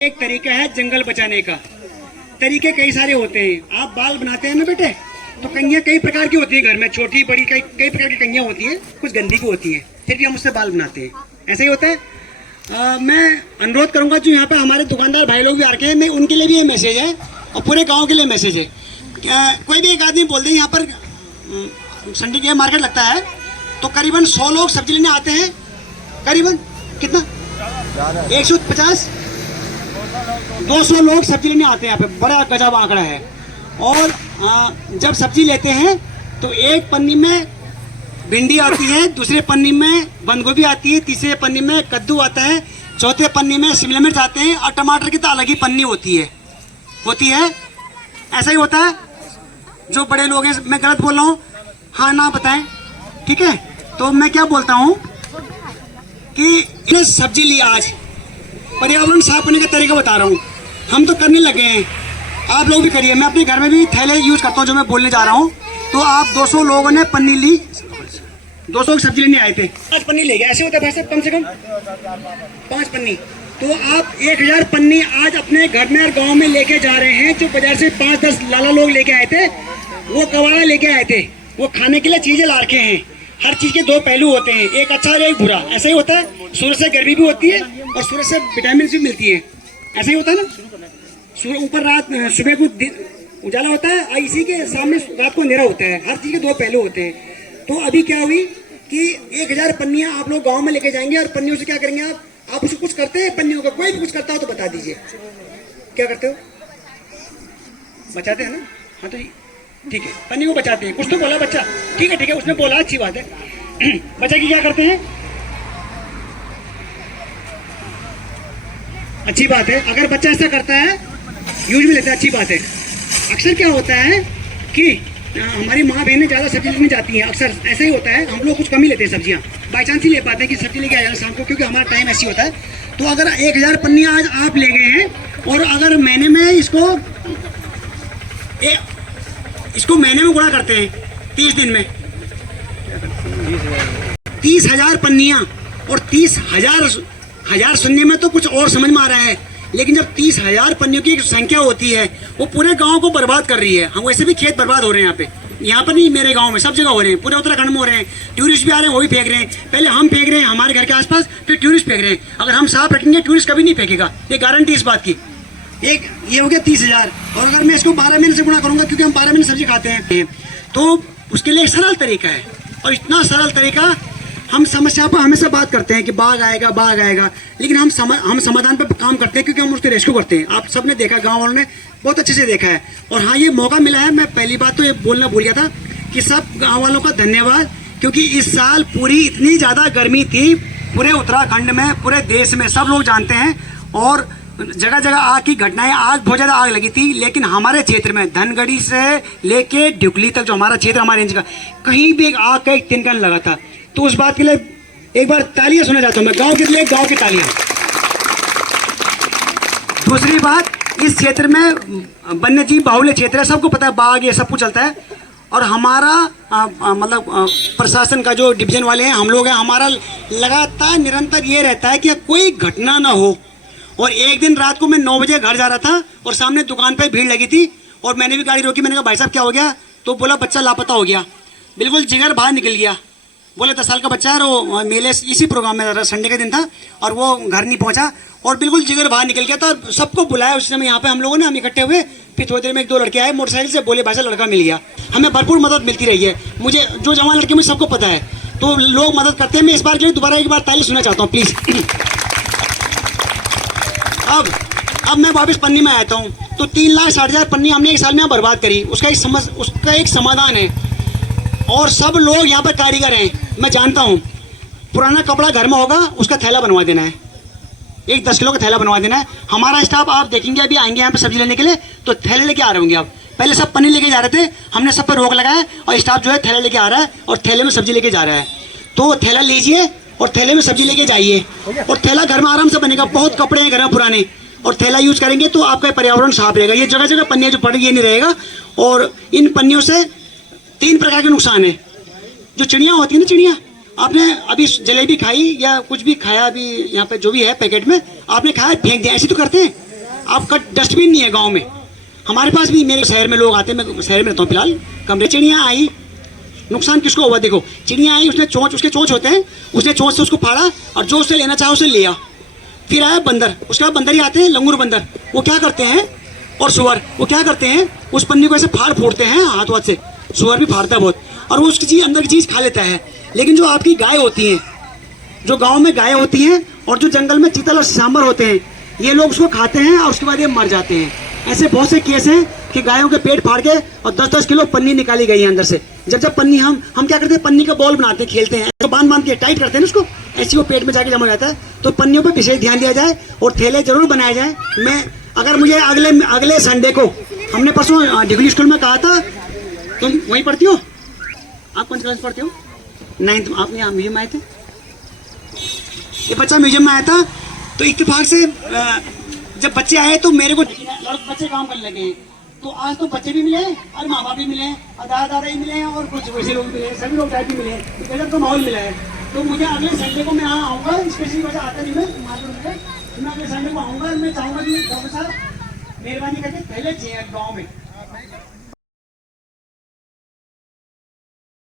एक तरीका है जंगल बचाने का। तरीके कई सारे होते हैं। आप बाल बनाते हैं ना बेटे, तो कन्या कई प्रकार की होती है घर में, छोटी बड़ी कई प्रकार की कन्या होती है, कुछ गंदी की होती है, फिर भी हम उससे बाल बनाते हैं। ऐसा ही होता है। मैं अनुरोध करूंगा जो यहाँ पे हमारे दुकानदार भाई लोग भी आ रखे हैं, मैं उनके लिए भी ये मैसेज है और पूरे गाँव के लिए मैसेज है। कोई भी एक आदमी बोल दे यहाँ पर संडे के मार्केट लगता है तो करीबन 100 लोग सब्जी लेने आते हैं। करीबन कितना 150 200 लोग सब्जी लेने आते हैं यहाँ पे, बड़ा गजब आंकड़ा है। और जब सब्जी लेते हैं तो एक पन्नी में भिंडी आती है, दूसरे पन्नी में बंद गोभी आती है, तीसरे पन्नी में कद्दू आता है, चौथे पन्नी में शिमला मिर्च आते हैं और टमाटर की तो अलग ही पन्नी होती है। ऐसा ही होता है। जो बड़े लोग हैं, मैं गलत बोल रहा हूँ हाँ ना बताएं, ठीक है। तो मैं क्या बोलता हूँ कि सब्जी ली आज, पर्यावरण साफ करने का तरीका बता रहा हूँ। हम तो करने लगे हैं, आप लोग भी करिए। मैं अपने घर में भी थैले यूज करता हूँ जो मैं बोलने जा रहा हूँ। तो आप 200 लोगों ने पन्नी ली, 200 सब्जी लेने आए थे, 5 पन्नी ले गए। ऐसे होता है भाई साहब, कम से कम 5 पन्नी। तो आप 1000 पन्नी आज अपने घर में और गाँव में लेके जा रहे हैं। जो बाजार से 5-10 लाला लोग लेके आए थे, वो कबाड़ा लेके आए थे, वो खाने के लिए चीजें ला रखे हैं। हर चीज के 2 पहलू होते हैं, एक अच्छा और एक बुरा। ऐसा ही होता है। सूरज से गर्मी भी होती है और सूरज से विटामिन भी मिलती है। ऐसा ही होता है ना। ऊपर रात सुबह को उजाला होता है और इसी के सामने रात को अंधेरा होता है। हर चीज के 2 पहलू होते हैं। तो अभी क्या हुई कि 1000 पन्नियां आप लोग गांव में लेके जाएंगे और पन्नियों से क्या करेंगे आप उसको कुछ करते हैं पन्नियों का? कोई भी कुछ करता हो तो बता दीजिए, क्या करते हो? बचाते हैं ना? हाँ तो ठीक है, पन्नी को बचाते हैं। कुछ तो बोला बच्चा, ठीक है उसने बोला, अच्छी बात है। बच्चा की क्या करते हैं? अच्छी बात है। अगर बच्चा ऐसा करता है, यूज भी लेता है, अच्छी बात है। अक्सर क्या होता है कि हमारी माँ बहनें ज़्यादा सब्जी लेने जाती हैं, अक्सर ऐसा ही होता है। हम लोग कुछ कम ही लेते हैं सब्जियाँ, बाई चांस ही ले पाते हैं कि सब्जी लेके आ जाए शाम को, क्योंकि हमारा टाइम ऐसी होता है। तो अगर 1000 पन्नियाँ आज आप ले गए हैं और अगर महीने में इसको महीने में गुणा करते हैं 30 दिन में, 30,000 पन्नियां। और 30,000 सुनने में तो कुछ और समझ में आ रहा है, लेकिन जब 30,000 पन्नियों की संख्या होती है, वो पूरे गांव को बर्बाद कर रही है। हम वैसे भी खेत बर्बाद हो रहे हैं यहाँ पर नहीं, मेरे गांव में सब जगह हो रहे हैं, पूरे उत्तराखंड में हो रहे हैं। टूरिस्ट भी आ रहे हैं, वो भी फेंक रहे हैं। पहले हम फेंक रहे हैं हमारे घर के आसपास, फिर टूरिस्ट फेंक रहे हैं। अगर हम साफ रखेंगे, टूरिस्ट कभी नहीं फेंकेगा, ये गारंटी इस बात की। एक ये हो गया 30,000। और अगर मैं इसको 12 महीने से गुणा करूंगा, क्योंकि हम 12 महीने सब्जी खाते हैं, तो उसके लिए एक सरल तरीका है। और इतना सरल तरीका, हम समस्या पर हमेशा बात करते हैं कि बाघ आएगा, लेकिन हम समाधान पर काम करते हैं, क्योंकि हम उसके रेस्क्यू करते हैं। आप सबने देखा, गांव वालों ने बहुत अच्छे से देखा है। और हाँ, ये मौका मिला है। मैं पहली बात तो ये बोलना भूल गया था कि सब गाँव वालों का धन्यवाद, क्योंकि इस साल पूरी इतनी ज़्यादा गर्मी थी पूरे उत्तराखंड में, पूरे देश में, सब लोग जानते हैं। और जगह जगह आग की घटनाएं, आग बहुत ज़्यादा आग लगी थी। लेकिन हमारे क्षेत्र में धनगढ़ी से लेके ढुकली तक, जो हमारा क्षेत्र, हमारे रेंज का, कहीं भी आग का एक तिनका लगा था। तो उस बात के लिए एक बार तालियां सुना चाहता हूं मैं, गांव के लिए गांव की तालियां। दूसरी बात, इस क्षेत्र में वन्य जीव बाहुल्य क्षेत्र है, सबको पता है, बाघ ये सब कुछ चलता है। और हमारा मतलब प्रशासन का जो डिवीजन वाले हैं, हम लोग हैं, हमारा लगातार निरंतर ये रहता है कि कोई घटना ना हो। और एक दिन रात को मैं 9 बजे घर जा रहा था और सामने दुकान पे भीड़ लगी थी और मैंने भी गाड़ी रोकी। मैंने कहा भाई साहब क्या हो गया? तो बोला बच्चा लापता हो गया। बिल्कुल जिगर बाहर निकल गया। बोले 10 साल का बच्चा है। वो मेले इसी प्रोग्राम में, संडे का दिन था, और वो घर नहीं पहुंचा और बिल्कुल जिगर बाहर निकल गया था। सबको बुलाया उस समय यहाँ पे हम लोगों ने, हम इकट्ठे हुए। फिर थोड़ी देर में 1-2 लड़के आए मोटरसाइकिल से, बोले भाई साहब लड़का मिल गया। हमें भरपूर मदद मिलती रही है। मुझे जो जवान लड़के मुझे सबको पता है, तो लोग मदद करते हैं। मैं इस बार के लिए दोबारा एक बार ताली सुनना चाहता हूँ प्लीज। अब मैं वापस पन्नी में आता हूँ। तो 3,60,000 पन्नी हमने एक साल में बर्बाद करी। उसका एक समाधान है। और सब लोग यहाँ पर कारीगर हैं, मैं जानता हूँ। पुराना कपड़ा घर में होगा, उसका थैला बनवा देना है, एक 10 किलो का थैला बनवा देना है। हमारा स्टाफ आप देखेंगे, अभी आएंगे यहाँ पे सब्जी लेने के लिए, तो थैले लेके आ रहे होंगे आप। पहले सब पन्नी लेके जा रहे थे, हमने सब पर रोक लगाया और स्टाफ जो है थैला लेके आ रहा है और थैले में सब्जी लेके जा रहा है। तो थैला लीजिए और थैले में सब्जी लेके जाइए, और थैला घर में आराम से बनेगा। बहुत कपड़े हैं घर में पुराने, और थैला यूज करेंगे तो आपका पर्यावरण साफ रहेगा। ये जगह जगह पन्नियाँ जो पड़ी, ये नहीं रहेगा। और इन पन्नियों से 3 प्रकार के नुकसान है। जो चिड़िया होती है ना, चिड़िया, आपने अभी जलेबी खाई या कुछ भी खाया, अभी यहाँ पे जो भी है पैकेट में आपने खाया, फेंक दिया, ऐसे तो करते हैं। आपका डस्टबिन नहीं है गांव में। हमारे पास भी, मेरे शहर में लोग आते हैं, मैं शहर में रहता हूँ फिलहाल, कमरे। चिड़िया आई, नुकसान किसको हुआ? देखो, चिड़िया आई, उसने चोंच, उसके चोंच होते हैं, उसने चोंच से उसको फाड़ा और जो उसे लेना चाहा उसे लिया। फिर आया बंदर, उसके बाद बंदर ही आते हैं, लंगूर बंदर। वो क्या करते हैं, और सुअर, वो क्या करते हैं, उस पन्नी को ऐसे फाड़ फोड़ते हैं हाथ वाथ से। सुअर भी फाड़ता है बहुत, और वो उसकी चीज़, अंदर की चीज़ खा लेता है। लेकिन जो आपकी गाय होती हैं, जो गांव में गाय होती हैं, और जो जंगल में चीतल और सांबर होते हैं, ये लोग उसको खाते हैं और उसके बाद ये मर जाते हैं। ऐसे बहुत से केस हैं कि गायों के पेट फाड़ के और 10-10 किलो पन्नी निकाली गई है अंदर से। जब पन्नी हम क्या करते हैं, पन्नी का बॉल बनाते हैं, खेलते हैं, तो बांध के टाइट करते हैं ना उसको, ऐसे वो पेट में जाके जमा हो जाता है। तो पन्नियों पे विशेष ध्यान दिया जाए और थैले जरूर बनाए जाए। मैं, अगर मुझे अगले संडे को, हमने परसों डिग्री स्कूल में कहा था, तुम वहीं पढ़ती हो, आप कौन सी क्लास पढ़ते हो? 9th। आप यहाँ म्यूजियम में आए थे, ये बच्चा म्यूजियम में आया था, तो इत्तेफाक से जब बच्चे आए तो मेरे को बच्चे काम करने लगे हैं। तो आज तो बच्चे भी मिले और माँ बाप भी मिले और दादा दादा भी मिले हैं और कुछ वैसे लोग मिले, सभी लोग टाइप भी मिले, गजब का माहौल मिला है। तो मुझे अगले संडे को मैं यहाँ आऊँगा, स्पेशली वजह आता नहीं मैं मार्केट में, मैं अगले संडे को आऊँगा। मैं चाहूँगा कि डॉक्टर साहब मेहरबानी करके पहले गाँव में